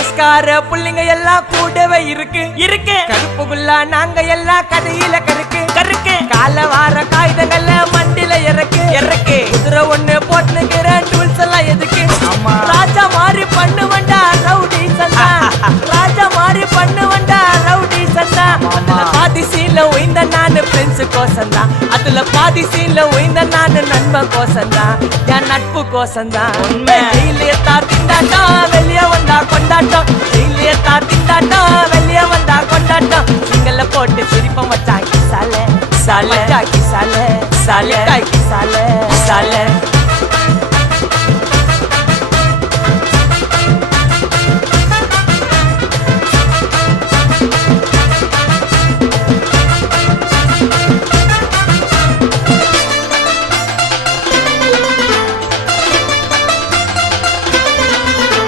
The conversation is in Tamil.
பேஸ்கார புள்ளிங்க எல்லாம் கூடவே இருக்கு கருப்புக்குள்ள நாங்க எல்லாம் கதையில கருக்கு கால வார காகிதங்கள்ல மண்டில இறக்கு குதிரை ஒண்ணு போட்டுக்கிறேன் டூல்ஸ் எல்லாம் எதுக்கு ராஜா மாதிரி பண்ணுவண்டா ரவுடி சந்தா ராஜா மாதிரி பண்ணுவண்டா ரவுடி சந்தா அதுல பாதி சீன்ல உயிந்த நானு ஃப்ரெண்ட்ஸ் கோசந்தா அதுல பாதி சீன்ல உயிந்த நானு நண்பன் கோசந்தா என் நட்பு கோசந்தா ஜெயிலே திண்டாட்டம் வெளியே வந்தா கொண்டாட்டம் ஜெயிலே திண்டாட்டம் வெளியே வந்தா கொண்டாட்டம் சிங்கல்ல போட்டு சிரிப்ப மச்சாக்கி சாலே சாலே சாலே சாலே சாலே